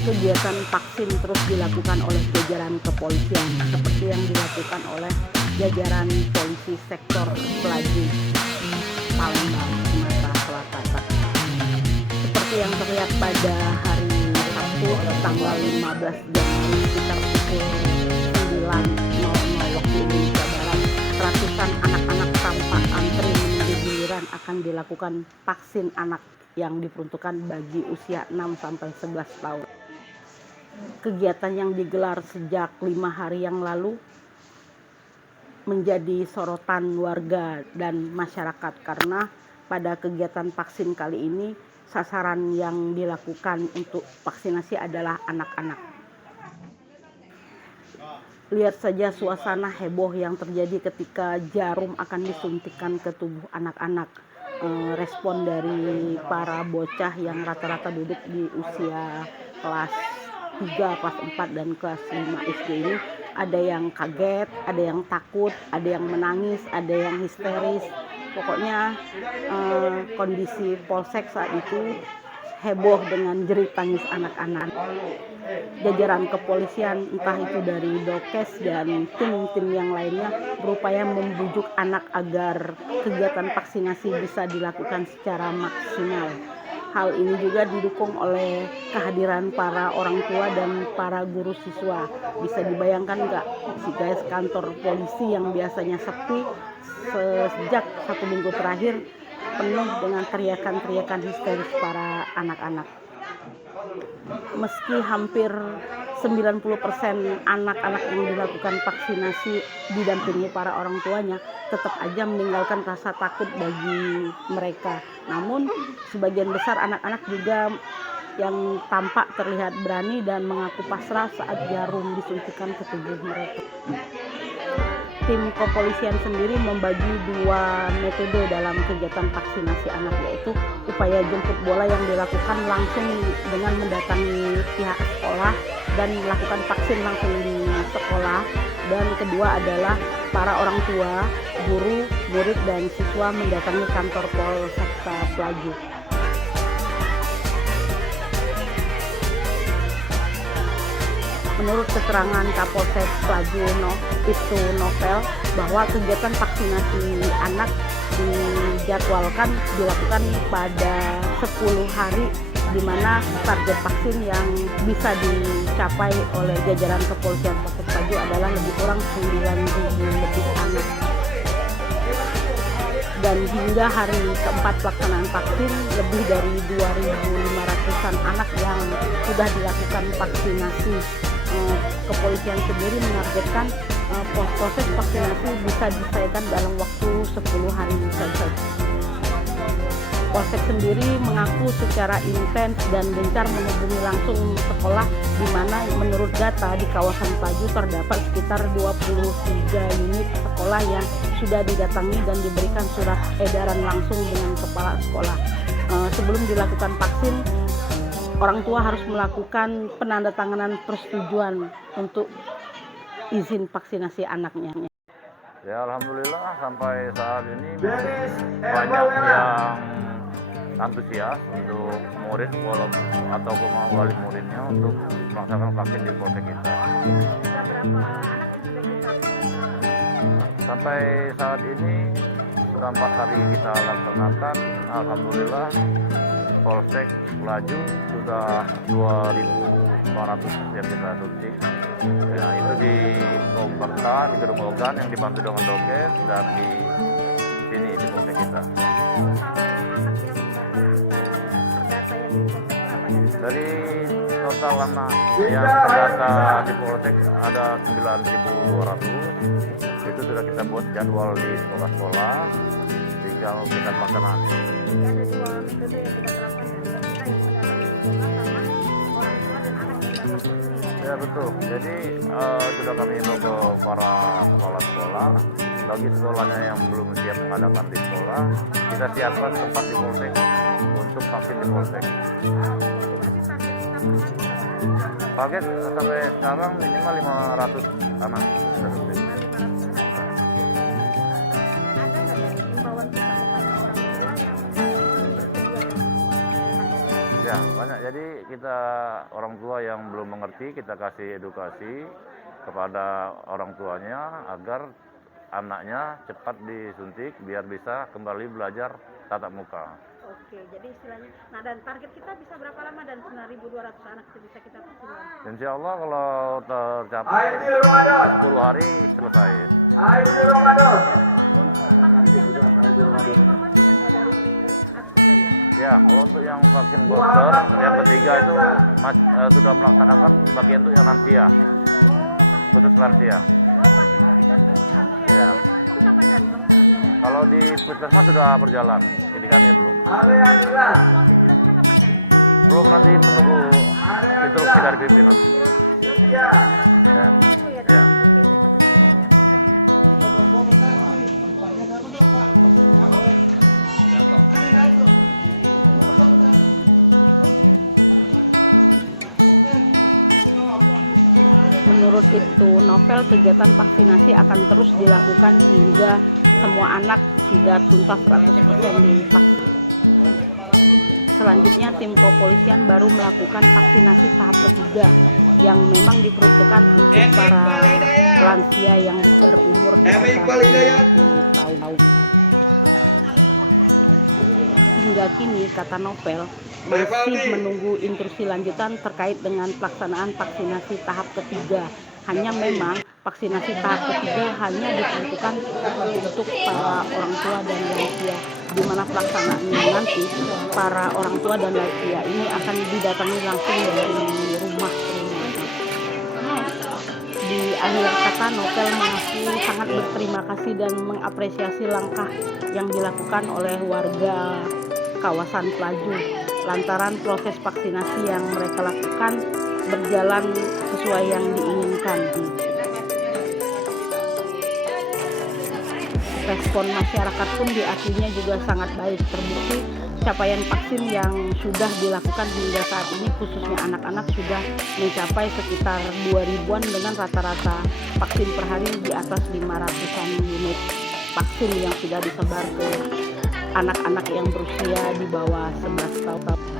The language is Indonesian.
kegiatan vaksin terus dilakukan oleh jajaran kepolisian seperti yang dilakukan oleh jajaran polisi sektor Pelaju Palembang, Sumatera Selatan. Seperti yang terlihat pada hari Sabtu tanggal 15 Januari sekitar pukul 9.00 waktu Indonesia Barat, ratusan anak-anak tanpa antri menunggu giliran akan dilakukan vaksin anak yang diperuntukkan bagi usia 6-11 tahun. Kegiatan yang digelar sejak 5 hari yang lalu menjadi sorotan warga dan masyarakat karena pada kegiatan vaksin kali ini sasaran yang dilakukan untuk vaksinasi adalah anak-anak. Lihat saja suasana heboh yang terjadi ketika jarum akan disuntikkan ke tubuh anak-anak. Respon dari para bocah yang rata-rata duduk di usia kelas 3, kelas 4, dan kelas 5 SD ini, ada yang kaget, ada yang takut, ada yang menangis, ada yang histeris. Pokoknya kondisi polsek saat itu heboh dengan jerit tangis anak-anak. Jajaran kepolisian, entah itu dari Dokes dan tim-tim yang lainnya, berupaya membujuk anak agar kegiatan vaksinasi bisa dilakukan secara maksimal. Hal ini juga didukung oleh kehadiran para orang tua dan para guru siswa. Bisa dibayangkan nggak jika kantor polisi yang biasanya sepi sejak 1 minggu terakhir penuh dengan teriakan-teriakan histeris para anak-anak. Meski hampir 90% anak-anak yang dilakukan vaksinasi didampingi para orang tuanya, tetap aja meninggalkan rasa takut bagi mereka. Namun sebagian besar anak-anak juga yang tampak terlihat berani dan mengaku pasrah saat jarum disuntikkan ke tubuh mereka. Tim kepolisian sendiri membagi 2 metode dalam kegiatan vaksinasi anak, yaitu upaya jemput bola yang dilakukan langsung dengan mendatangi pihak sekolah dan melakukan vaksin langsung di sekolah, dan kedua adalah para orang tua, guru, murid, dan siswa mendatangi kantor Polsekta Pelaju. Menurut keterangan Kapolsek Pelaju Ibtu Novel, bahwa kegiatan vaksinasi anak dijadwalkan dilakukan pada 10 hari, di mana target vaksin yang bisa dicapai oleh jajaran kepolisian Polsek Pelaju adalah lebih kurang 9.000 lebih anak. Dan hingga hari keempat pelaksanaan vaksin, lebih dari 2.500-an anak yang sudah dilakukan vaksinasi. Kepolisian sendiri menargetkan proses vaksinasi bisa diselesaikan dalam waktu 10 hari saja. Polsek sendiri mengaku secara intens dan gencar menghubungi langsung sekolah, di mana menurut data di kawasan Pelaju terdapat sekitar 23 unit sekolah yang sudah didatangi dan diberikan surat edaran langsung dengan kepala sekolah. Sebelum dilakukan vaksin, orang tua harus melakukan penandatanganan persetujuan untuk izin vaksinasi anaknya. Ya, alhamdulillah sampai saat ini banyak yang antusias untuk murid ataupun wali muridnya untuk melaksanakan vaksin di polsek kita. Sampai saat ini sudah 4 hari kita laksanakan, alhamdulillah Polsek Pelaju sudah 2.400 yang kita suntik. Ya, itu di Operta, di Gedung Ogan yang dibantu dengan Dokes, dan di sini di polsek kita. Dari total anak yang terdata di polsek ada 9.200. Itu sudah kita buat jadwal di sekolah-sekolah, tinggal kita pelaksanaan. Ada 2 metode yang kita terapkan, yang mendatangi sekolah sama orang tua dan anak yang tidak vaksin. Ya betul, jadi sudah kami himbau ke para kepala sekolah. Bagi sekolahnya yang belum siap mengadakan di sekolah, kita siapkan tempat di polsek untuk vaksin di polsek. Target sampai sekarang minimal 500 anak sudah suntik. Ya banyak, jadi kita orang tua yang belum mengerti, kita kasih edukasi kepada orang tuanya agar anaknya cepat disuntik biar bisa kembali belajar tatap muka. Oke, jadi istilahnya. Nah, dan target kita bisa berapa lama dan 9.200 anak itu bisa kita vaksinasi? Insya Allah kalau tercapai 10 hari selesai. Ya, kalau untuk yang vaksin booster yang ketiga itu sudah melaksanakan bagian untuk yang lansia, khusus lansia. Ya. Itu kapan dan vaksinasinya? Kalau di puskesmas sudah berjalan, ini kami belum. Vaksinasinya kapan dan? Belum, nanti menunggu instruksi dari pimpinan. Ya. Itu ya, Ya. dan oke, terima kasih. Menurut Ibtu Novel, kegiatan vaksinasi akan terus dilakukan hingga semua anak sudah tuntas 100% divaksin. Selanjutnya, tim kepolisian baru melakukan vaksinasi tahap ketiga yang memang diperuntukkan untuk para lansia yang berumur di atas 50 tahun. Hingga kini, kata Novel, masih menunggu instruksi lanjutan terkait dengan pelaksanaan vaksinasi tahap ketiga. Hanya memang vaksinasi tahap ketiga hanya diperuntukkan untuk para orang tua dan lansia, di mana pelaksanaannya nanti para orang tua dan lansia ini akan didatangi langsung dari rumah ke rumah. Di akhir kata, Novel mengaku sangat berterima kasih dan mengapresiasi langkah yang dilakukan oleh warga kawasan Pelaju lantaran proses vaksinasi yang mereka lakukan berjalan sesuai yang diinginkan. Respon masyarakat pun diakininya juga sangat baik, terbukti capaian vaksin yang sudah dilakukan hingga saat ini khususnya anak-anak sudah mencapai sekitar 2.000-an dengan rata-rata vaksin per hari di atas 500-an unit vaksin yang sudah disebar ke anak-anak yang berusia di bawah 11 tahun.